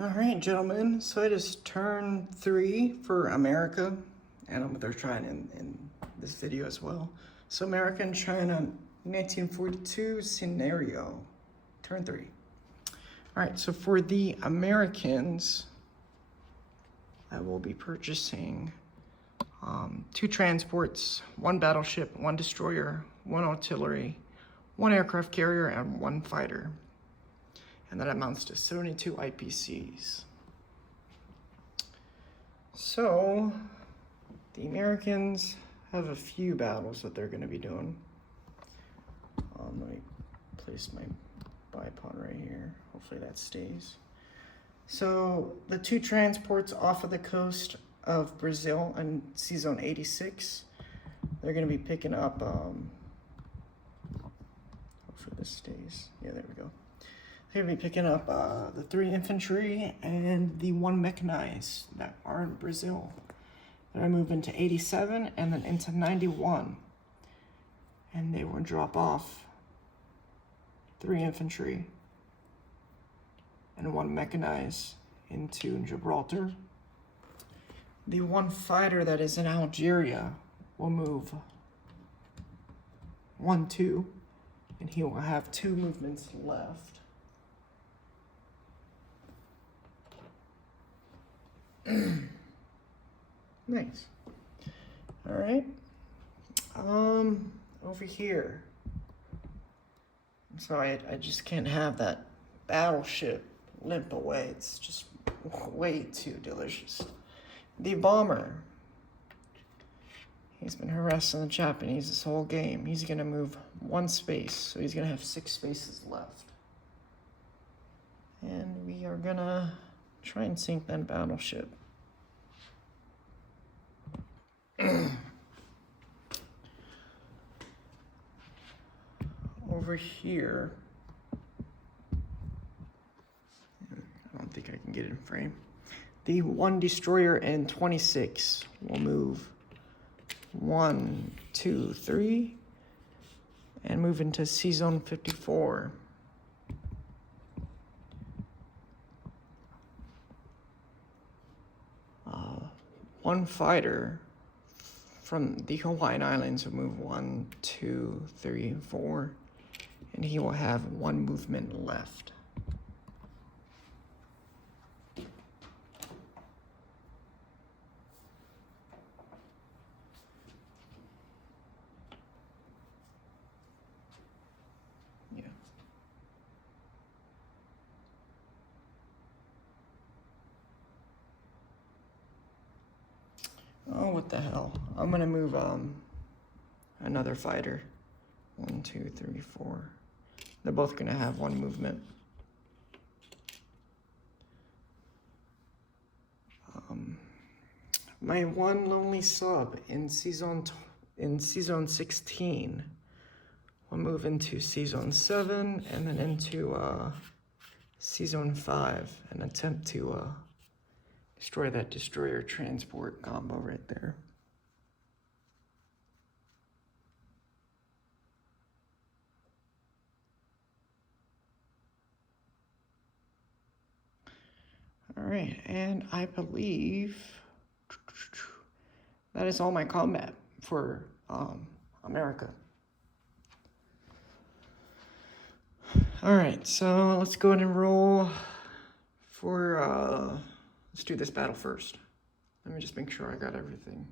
All right, gentlemen, so it is turn 3 for America, and they're trying in this video as well. So America and China, 1942 scenario, turn 3. All right, so for the Americans, I will be purchasing 2 transports, 1 battleship, 1 destroyer, 1 artillery, 1 aircraft carrier, and 1 fighter. And that amounts to 72 IPCs. So, the Americans have a few battles that they're going to be doing. Let me place my bipod right here. Hopefully that stays. So, the 2 transports off of the coast of Brazil and Sea Zone 86, they're going to be picking up, hopefully this stays. Yeah, there we go. They're going to be picking up the 3 infantry and the 1 mechanized that are in Brazil. They're going to move into 87 and then into 91. And they will drop off 3 infantry and 1 mechanized into Gilbrator. The 1 fighter that is in Algeria will move 1, 2, and he will have 2 movements left. Nice. All right. Over here. So I just can't have that battleship limp away. It's just way too delicious. The bomber. He's been harassing the Japanese this whole game. He's gonna move 1 space, so he's gonna have 6 spaces left. And we are gonna try and sink that battleship. Over here, I don't think I can get it in frame. The 1 destroyer in 26 will move 1, 2, 3, and move into Sea Zone 54. One fighter from the Hawaiian Islands will move 1, 2, 3, 4, and he will have 1 movement left. Yeah. Oh, what the hell. I'm gonna move another fighter. 1, 2, 3, 4. They're both gonna have 1 movement. My 1 lonely sub in Sea Zone 16 will move into Sea Zone 7 and then into Sea Zone 5 and attempt to destroy that destroyer transport combo right there. All right, and I believe that is all my combat for America. All right, so let's go ahead and roll for, let's do this battle first. Let me just make sure I got everything.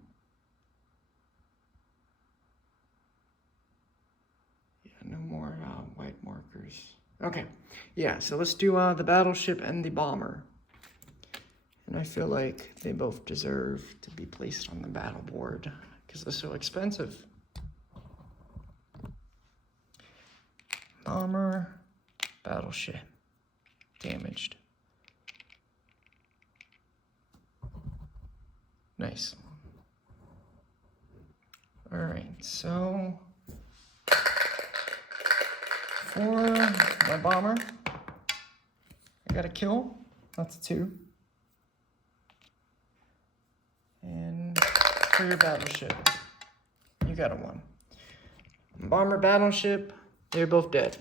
Yeah, no more white markers. Okay, yeah, so let's do the battleship and the bomber. And I feel like they both deserve to be placed on the battle board because they're so expensive. Bomber, battleship, damaged. Nice. All right, so for my bomber, I got a kill. That's 2. And for your battleship, you got a 1. Bomber, battleship, they're both dead.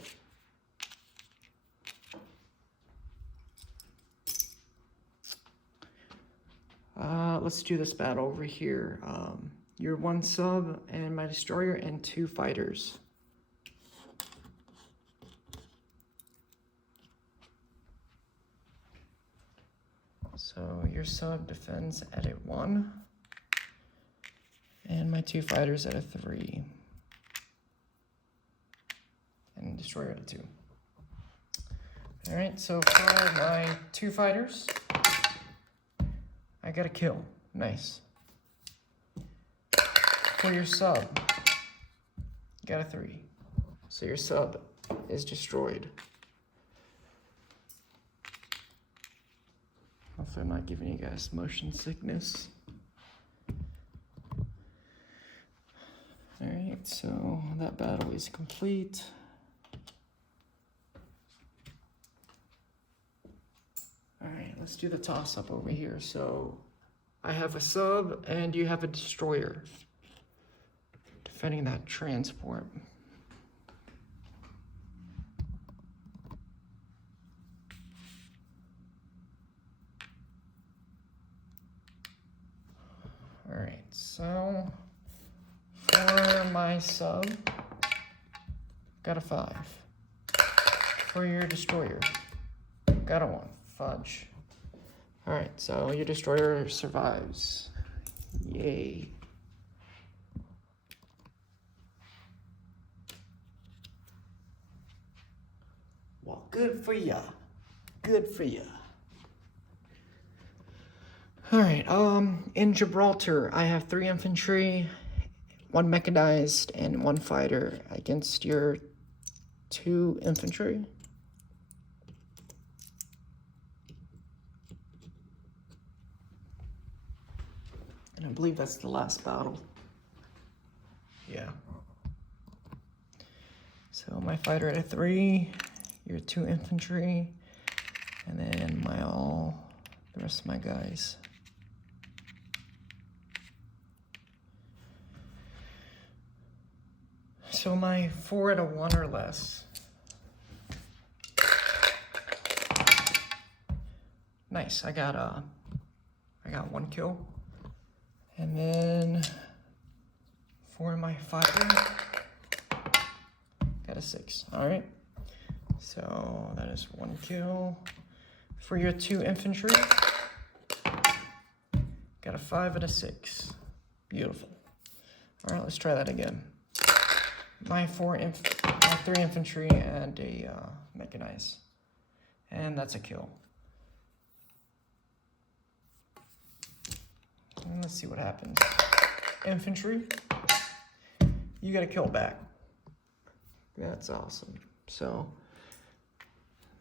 let's do this battle over here. Your 1 sub and my destroyer and 2 fighters. So your sub defends at a 1, and my 2 fighters at a 3, and destroyer at a 2. All right, so for my 2 fighters, I got a kill. Nice. For your sub, you got a 3. So your sub is destroyed. Hopefully I'm not giving you guys motion sickness. Alright, so that battle is complete. Alright, let's do the toss-up over here. So I have a sub and you have a destroyer defending that transport. Alright, so for my sub, got a 5. For your destroyer, got a 1. Fudge. Alright, so your destroyer survives. Yay. Well, good for ya. Good for ya. Alright, in Gibraltar, I have 3 infantry, 1 mechanized, and 1 fighter against your 2 infantry. And I believe that's the last battle. Yeah. So my fighter at a 3, your 2 infantry, and then the rest of my guys. So my 4 at a 1 or less. Nice, I got 1 kill. And then for my fighter, got a 6. Alright. So that is 1 kill. For your 2 infantry, got a 5 and a 6. Beautiful. Alright, let's try that again. My 3 infantry and a mechanized. And that's a kill. And let's see what happens. Infantry, you got a kill back. That's awesome. So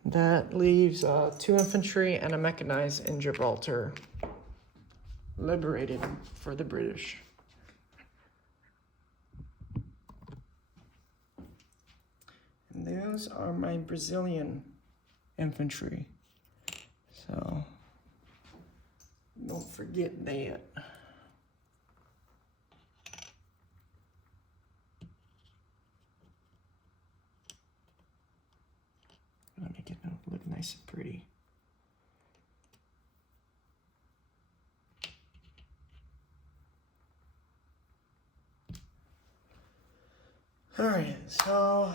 that leaves 2 infantry and a mechanized in Gibraltar, liberated for the British. And those are my Brazilian infantry. So don't forget that. Let me get it look nice and pretty. All right, so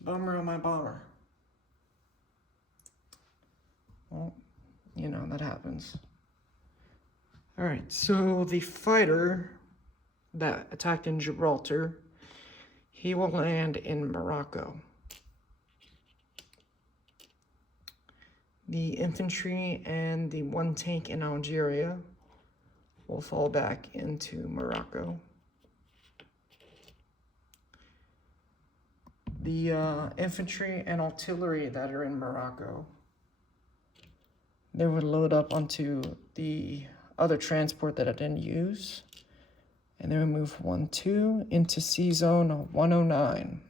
bummer on my bomber. Well, you know, that happens. All right, so the fighter that attacked in Gibraltar, he will land in Morocco. The infantry and the 1 tank in Algeria will fall back into Morocco. The infantry and artillery that are in Morocco, they would load up onto the other transport that I didn't use, and they would move 1-2 into C zone 109.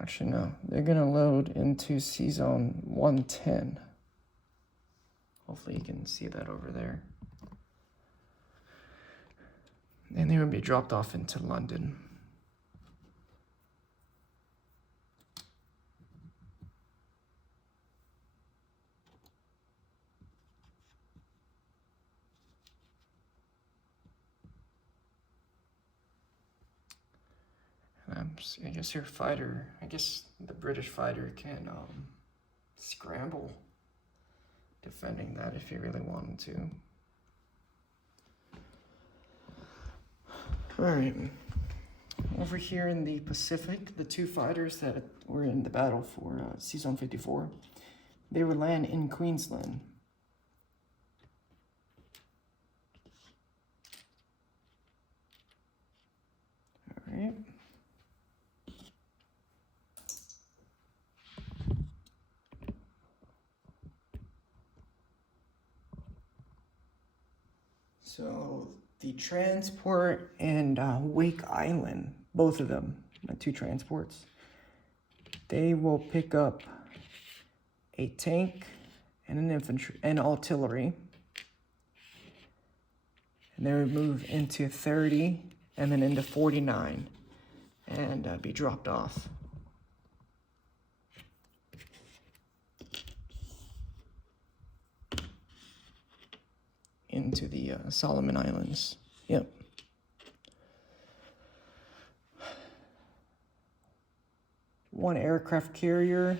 Actually, no, they're gonna load into C zone 110. Hopefully you can see that over there. and they would be dropped off into London. I guess your fighter, I guess the British fighter can scramble defending that if he really wanted to. All right, over here in the Pacific, the two fighters that were in the battle for Season 54, they would land in Queensland. All right. So the transport and Wake Island, both of them, the two transports, they will pick up a tank and an infantry and artillery, and they would move into 30 and then into 49 and be dropped off. Into the Solomon Islands. Yep. One aircraft carrier,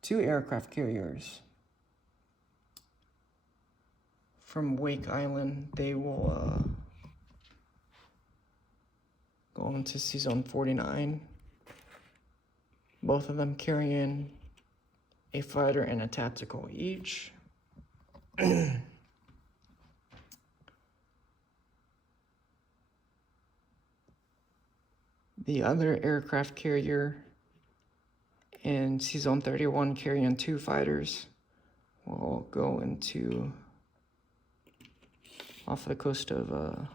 two aircraft carriers from Wake Island. They will go into Season 49. Both of them carrying a fighter and a tactical each. The other aircraft carrier in Season 31 carrying two fighters will go into off the coast of the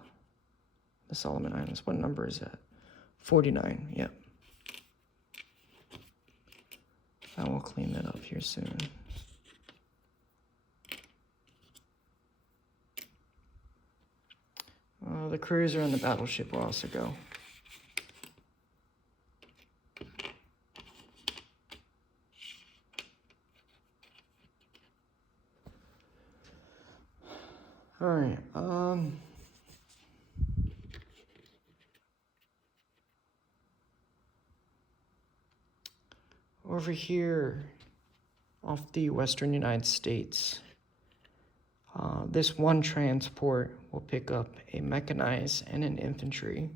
Solomon Islands. What number is that? 49, yep. I will clean that up here soon. The cruiser and the battleship will also go. All right, over here off the western United States, this one transport will pick up a mechanized and an infantry.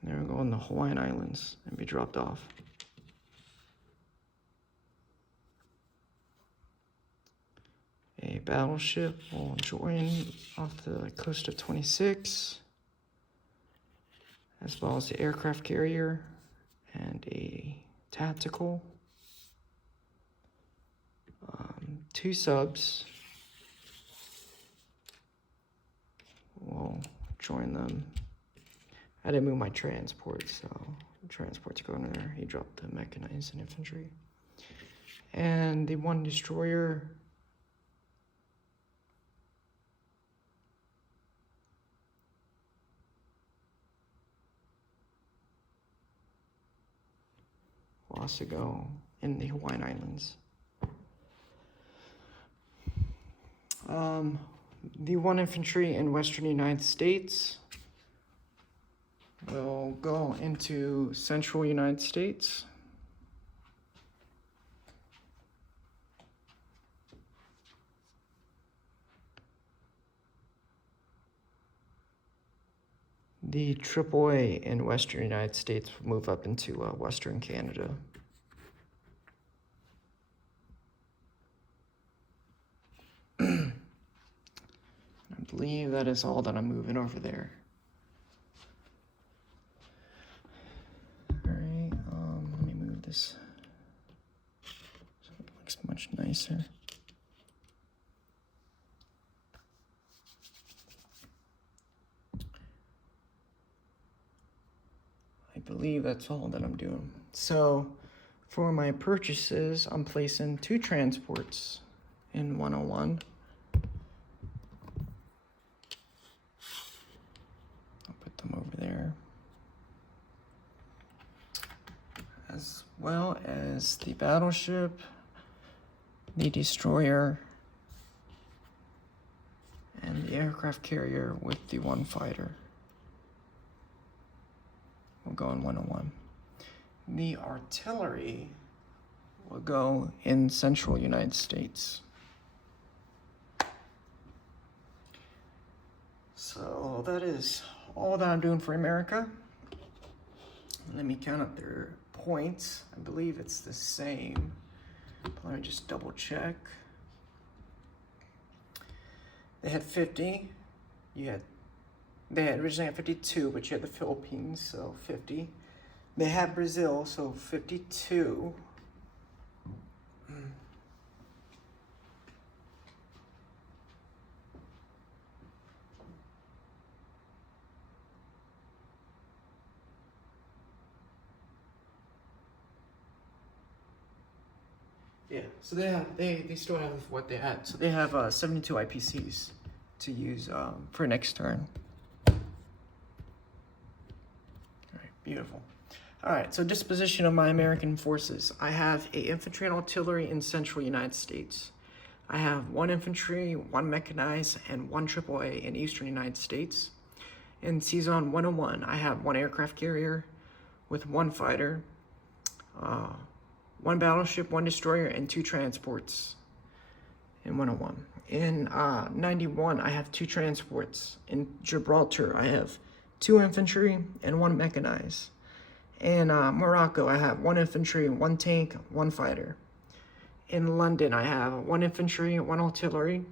And they'll go in the Hawaiian Islands and be dropped off. A battleship will join off the coast of 26, as well as the aircraft carrier and a tactical. Two subs will join them. I didn't move my transport, so the transport's going there. He dropped the mechanized and infantry. And the one destroyer will also go in the Hawaiian Islands. The one infantry in western United States will go into central United States. The AAA in western United States will move up into western Canada. I believe that is all that I'm moving over there. All right, let me move this so it looks much nicer. believe that's all that I'm doing. So for my purchases, I'm placing 2 transports in 101. I'll put them over there. As well as the battleship, the destroyer, and the aircraft carrier with the 1 fighter. Will go in 101. The artillery will go in central United States. So that is all that I'm doing for America. Let me count up their points. I believe it's the same. But let me just double check. They had 50. They had originally had 52, but you had the Philippines, so 50. They had Brazil, so 52. Yeah, so they still have what they had. So they have 72 IPCs to use for next turn. All right, beautiful. All right, so disposition of my American forces. I have a infantry and artillery in central United States. I have 1 infantry, 1 mechanized, and 1 AAA in eastern United States. In Season 101, I have 1 aircraft carrier with 1 fighter, 1 battleship, 1 destroyer, and 2 transports in 101. In 91, I have 2 transports. In Gibraltar, I have 2 infantry and 1 mechanized. In Morocco, I have 1 infantry, 1 tank, 1 fighter. In London, I have 1 infantry, 1 artillery.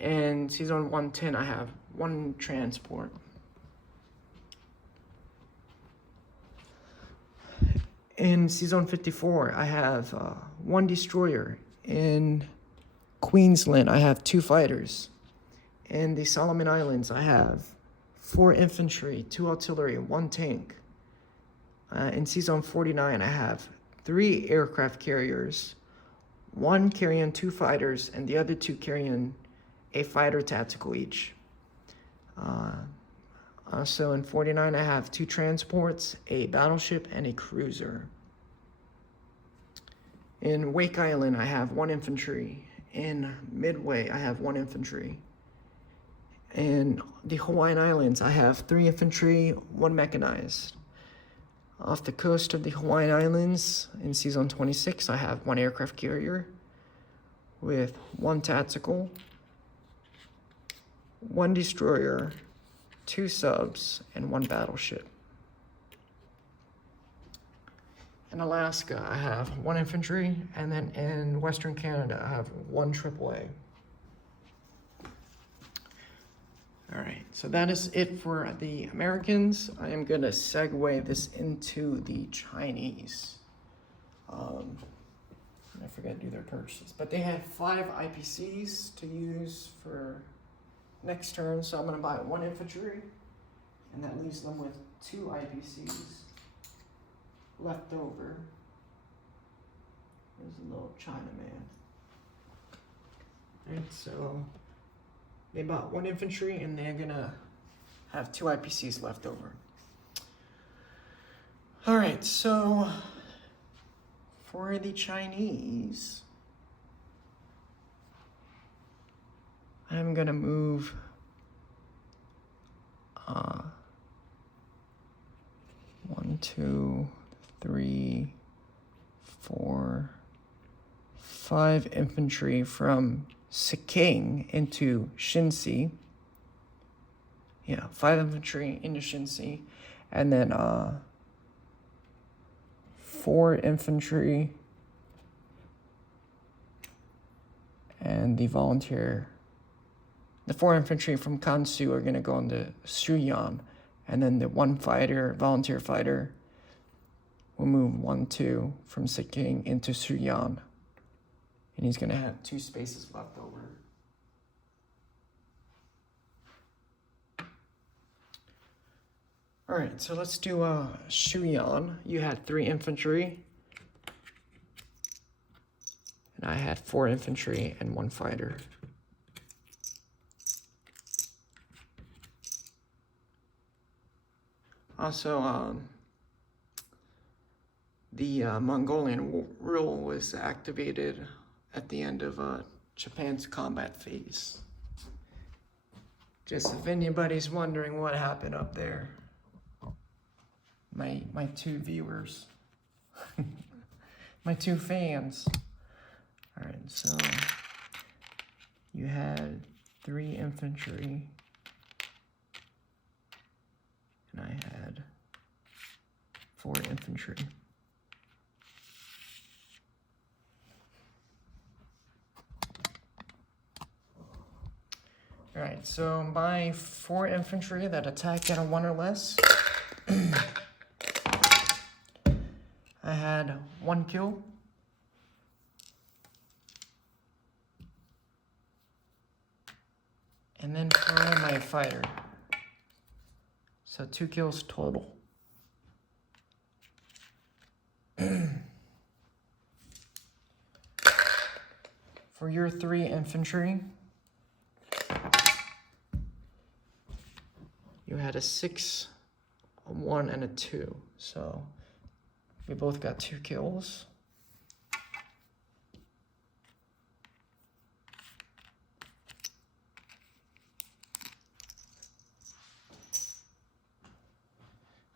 And Season 110, I have 1 transport. In Season 54, I have 1 destroyer. In Queensland, I have 2 fighters. In the Solomon Islands, I have 4 infantry, 2 artillery, 1 tank. In Season 49, I have 3 aircraft carriers, 1 carrying 2 fighters, and the other 2 carrying a fighter tactical each. So in 49, I have 2 transports, a battleship, and a cruiser. In Wake Island, I have 1 infantry. In Midway, I have 1 infantry. In the Hawaiian Islands, I have 3 infantry, 1 mechanized. Off the coast of the Hawaiian Islands, in Season 26, I have 1 aircraft carrier with 1 tactical, 1 destroyer, 2 subs, and 1 battleship. In Alaska, I have 1 infantry, and then in Western Canada, I have 1 AAA. All right, so that is it for the Americans. I am gonna segue this into the Chinese. I forgot to do their purchases, but they had 5 IPCs to use for next turn, so I'm gonna buy 1 infantry, and that leaves them with 2 IPCs left over. There's a little Chinaman. All right, so they bought 1 infantry, and they're gonna have 2 IPCs left over. All right, so for the Chinese, I'm gonna move 1, 2, 3, 4, 5 infantry from Siking into Shinsi. Yeah, 5 infantry into Shinsi. And then 4 infantry and the 4 infantry from Kansu are going to go into Suyan. And then the 1 fighter, volunteer fighter, will move 1, 2 from Siking into Suyan. And he's going to have 2 spaces left over. All right, so let's do Shuyan. You had 3 infantry. And I had 4 infantry and 1 fighter. Also, the Mongolian rule was activated at the end of Japan's combat phase. Just if anybody's wondering what happened up there. My 2 viewers. My 2 fans. Alright, so you had 3 infantry. And I had 4 infantry. Alright, so my 4 infantry that attacked at a 1 or less, I had 1 kill. And then for my fighter, so 2 kills total. For your 3 infantry, you had a 6, a 1, and a 2. So we both got 2 kills.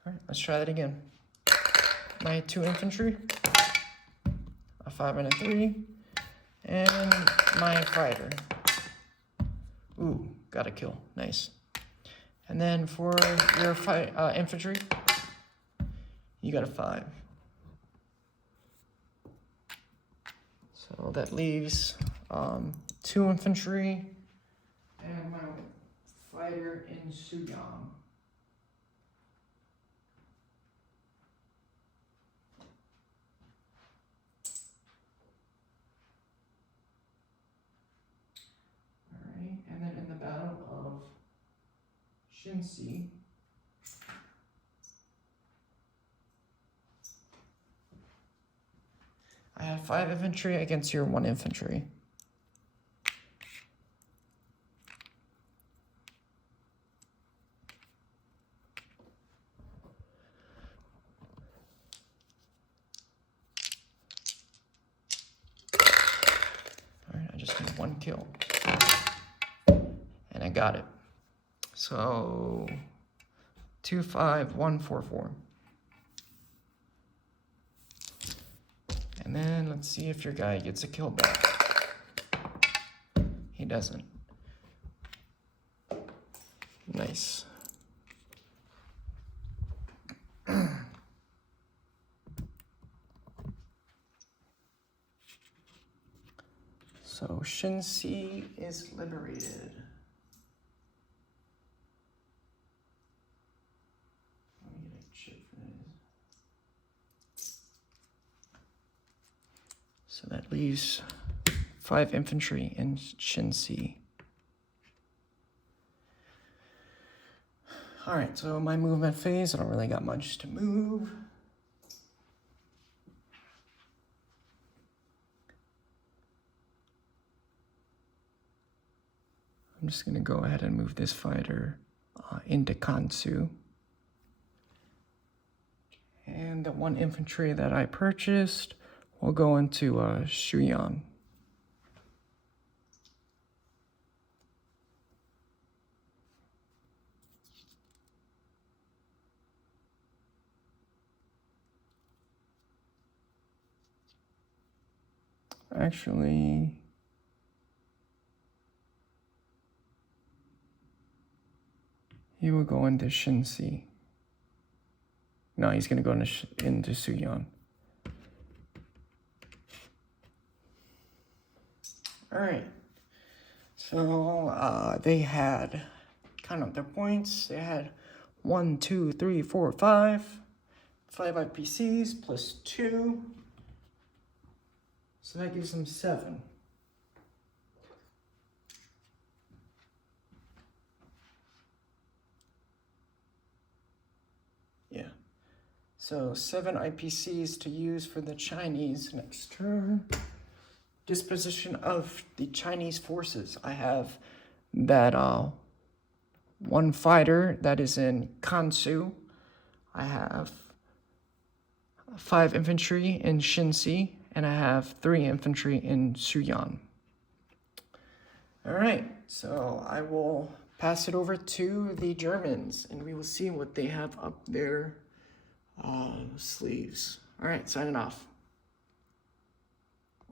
All right, let's try that again. My 2 infantry, a 5 and a 3, and my fighter. Ooh, got a kill, nice. And then for your infantry, you got a 5. So that leaves 2 infantry and my fighter in Suyang. Alright, and then in the Battle of Shinsi, I had 5 infantry against your 1 infantry. Alright, I just need 1 kill. And I got it. So 2, 5, 1, 4, 4. And then let's see if your guy gets a kill back. He doesn't. Nice. So Shinsi is liberated. Let me get a chip for this. So that leaves 5 infantry in Shinsi. Alright, so my movement phase, I don't really got much to move. I'm just going to go ahead and move this fighter into Kansu. And the 1 infantry that I purchased will go into Shuyan. Actually, he will go into Shinsi. No, he's going to go into Suyan. Alright. So, they had, count up their points, they had 1, 2, 3, 4, 5. 5 IPCs plus 2. So that gives them 7. So 7 IPCs to use for the Chinese next turn. Disposition of the Chinese forces. I have that 1 fighter that is in Kansu. I have 5 infantry in Shinsi, and I have 3 infantry in Suyan. All right, so I will pass it over to the Germans, and we will see what they have up their sleeves. All right, signing off.